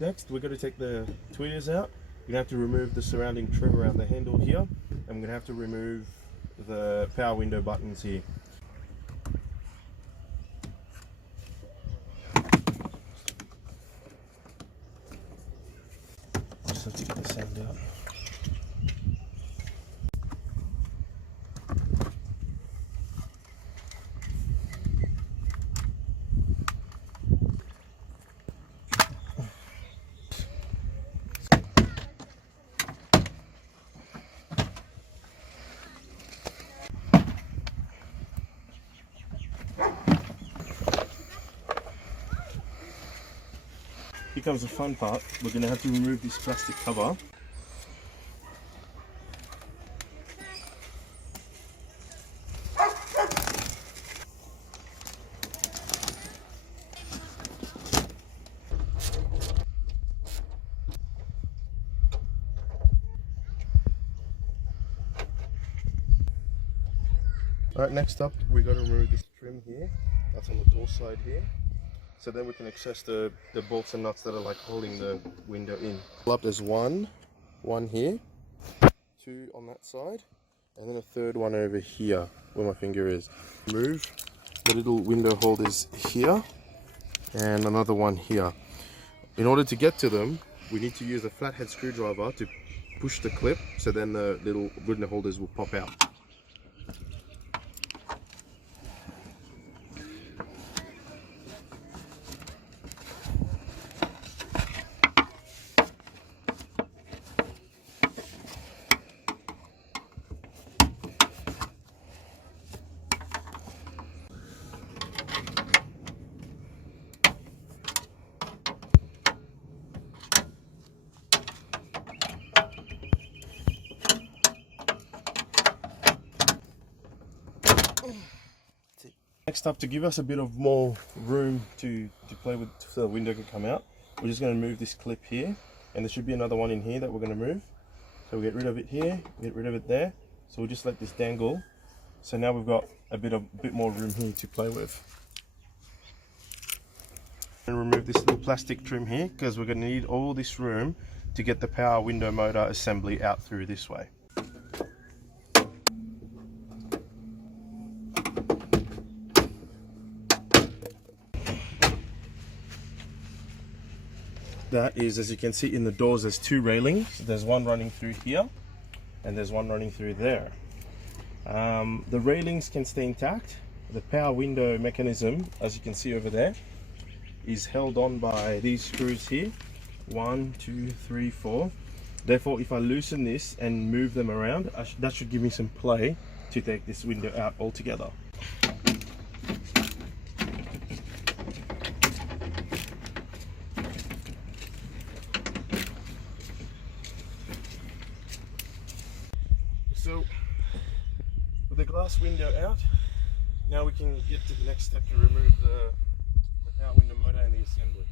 Next, we're going to take the tweeters out. You're going to have to remove the surrounding trim around the handle here, and we're going to have to remove the power window buttons here. Just have to get the sand out. Here comes the fun part. We're going to have to remove this plastic cover. Alright, next up we got to remove this trim here. That's on the door side here. So then we can access the bolts and nuts that are like holding the window in. Up there's one here, two on that side, and then a third one over here where my finger is. Remove the little window holders here and another one here. In order to get to them, we need to use a flathead screwdriver to push the clip, so then the little window holders will pop out. Next up, to give us a bit of more room to play with so the window can come out, we're just going to move this clip here, and there should be another one in here that we're going to move. So we'll get rid of it here, get rid of it there. So we'll just let this dangle. So now we've got a bit more room here to play with. And remove this little plastic trim here, because we're going to need all this room to get the power window motor assembly out through this way. That is, as you can see in the doors, there's two railings. There's one running through here and there's one running through there. The railings can stay intact. The power window mechanism, as you can see over there, is held on by these screws here. 1, 2, 3, 4. Therefore, if I loosen this and move them around, that should give me some play to take this window out altogether. So, with the glass window out, now we can get to the next step to remove the power window motor and the assembly.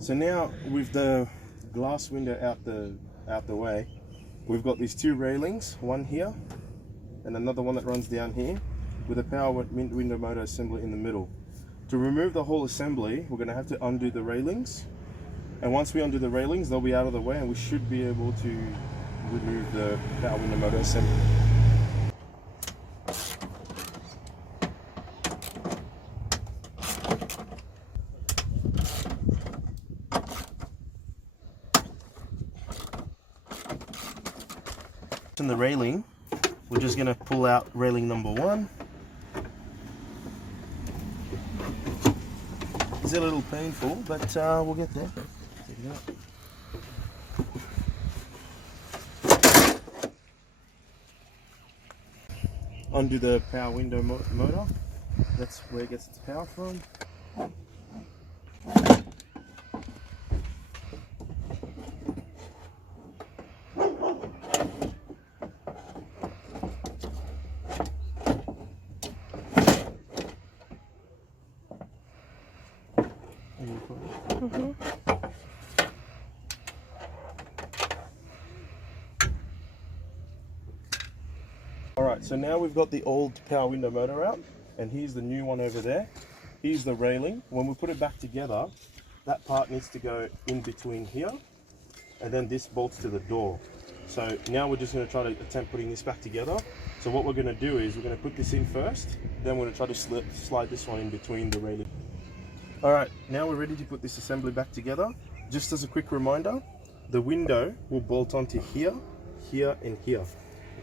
So now, with the glass window out the way, we've got these two railings, one here and another one that runs down here, with a power window motor assembly in the middle. To remove the whole assembly, we're going to have to undo the railings, and once we undo the railings, they'll be out of the way and we should be able to remove the power window motor assembly. In the railing, we're just going to pull out railing number 1. It's a little painful, but we'll get there. Take it out. Undo the power window motor. That's where it gets its power from. Alright, so now we've got the old power window motor out, and here's the new one over there. Here's the railing. When we put it back together, that part needs to go in between here, and then this bolts to the door. So now we're just going to try to attempt putting this back together. So what we're going to do is we're going to put this in first, then we're going to try to slide this one in between the railing. Alright, now we're ready to put this assembly back together. Just as a quick reminder, the window will bolt onto here, here and here.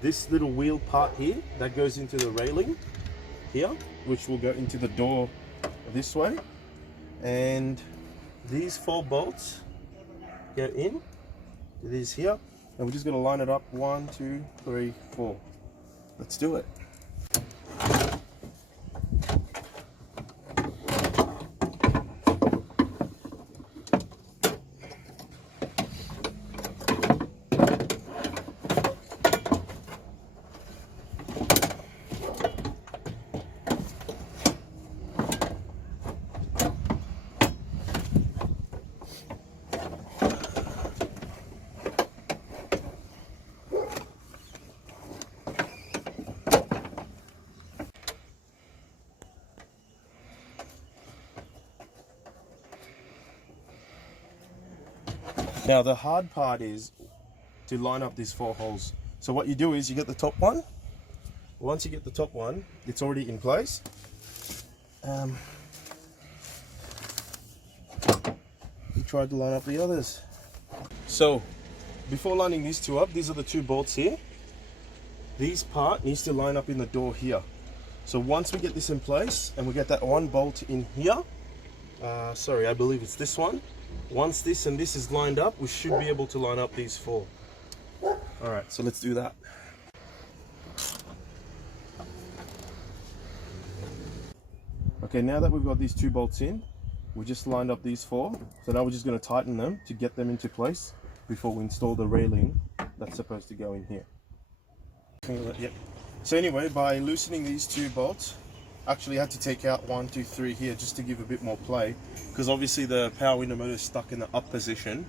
This little wheel part here, that goes into the railing here, which will go into the door this way. And these 4 bolts go in to these here. And we're just going to line it up 1, 2, 3, 4. Let's do it. Now the hard part is to line up these 4 holes. So what you do is you get the top one. Once you get the top one, it's already in place. You try to line up the others. So before lining these 2 up, these are the 2 bolts here. These part needs to line up in the door here. So once we get this in place and we get that 1 bolt in here, sorry, I believe it's this one. Once this and this is lined up, we should be able to line up these 4. Alright, so let's do that. Okay, now that we've got these 2 bolts in, we just lined up these 4. So now we're just going to tighten them to get them into place before we install the railing that's supposed to go in here. Yep. So anyway, by loosening these 2 bolts, actually had to take out 1, 2, 3 here just to give a bit more play, because obviously the power window motor is stuck in the up position.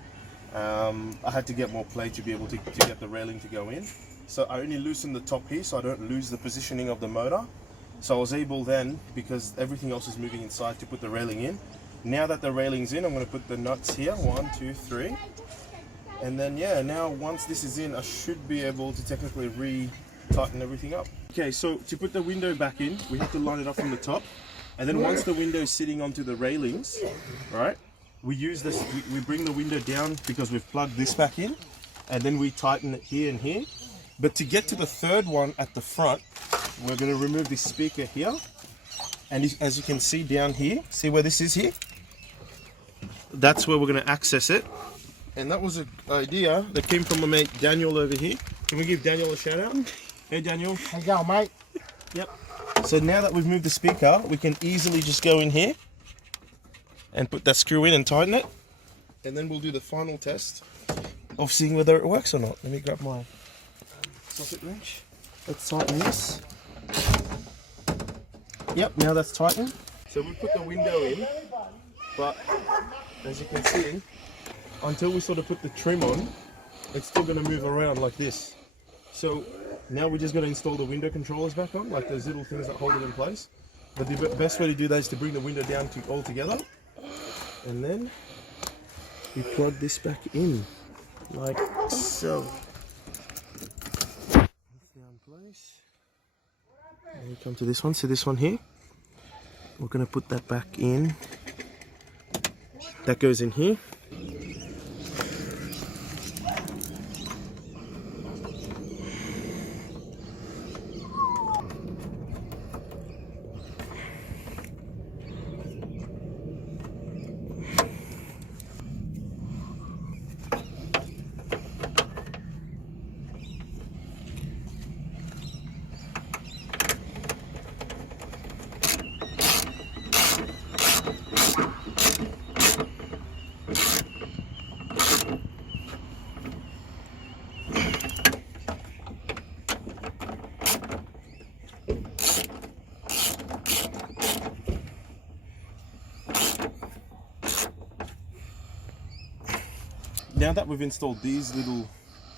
I had to get more play to be able to get the railing to go in. So I only loosened the top here so I don't lose the positioning of the motor. So I was able then, because everything else is moving inside, to put the railing in. Now that the railing's in, I'm going to put the nuts here, 1, 2, 3. And then yeah, now once this is in, I should be able to technically re-tighten everything up. Okay, so to put the window back in, we have to line it up from the top. And then once the window is sitting onto the railings, right, we use this, we bring the window down because we've plugged this back in, and then we tighten it here and here. But to get to the 3rd one at the front, we're going to remove this speaker here. And as you can see down here, see where this is here? That's where we're going to access it. And that was an idea that came from my mate Daniel over here. Can we give Daniel a shout out? Hey Daniel. How you going, mate? Yep. So now that we've moved the speaker, we can easily just go in here and put that screw in and tighten it. And then we'll do the final test of seeing whether it works or not. Let me grab my socket wrench. Let's tighten this. Yep, now that's tightened. So we put the window in, but as you can see, until we sort of put the trim on, it's still going to move around like this. So now we're just going to install the window controllers back on, like those little things that hold it in place. But the best way to do that is to bring the window down all together, and then we plug this back in, like so. It's now in place. And we come to this one, so this one here, we're going to put that back in. That goes in here. Now that we've installed these little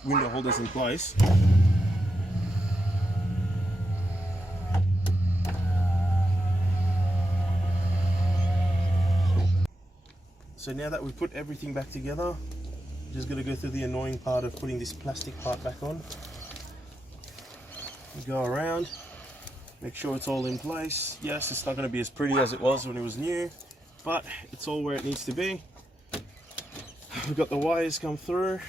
window holders in place, So now that we put everything back together, just going to go through the annoying part of putting this plastic part back on. We go around, make sure it's all in place. Yes, it's not going to be as pretty as it was when it was new, but it's all where it needs to be. We've got the wires come through.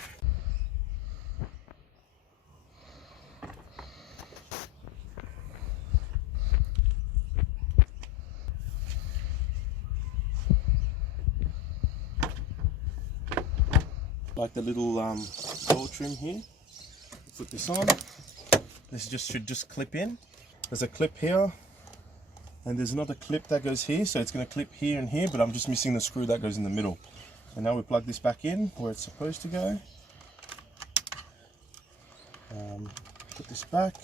Like the little gold trim here. Put this on. This should just clip in. There's a clip here, and there's another clip that goes here, so it's going to clip here and here, but I'm just missing the screw that goes in the middle. And now we plug this back in where it's supposed to go. Put this back,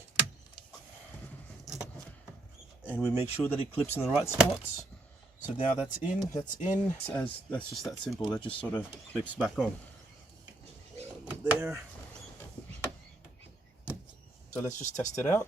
and we make sure that it clips in the right spots. So now that's in. That's just that simple. That just sort of clips back on. There. So let's just test it out.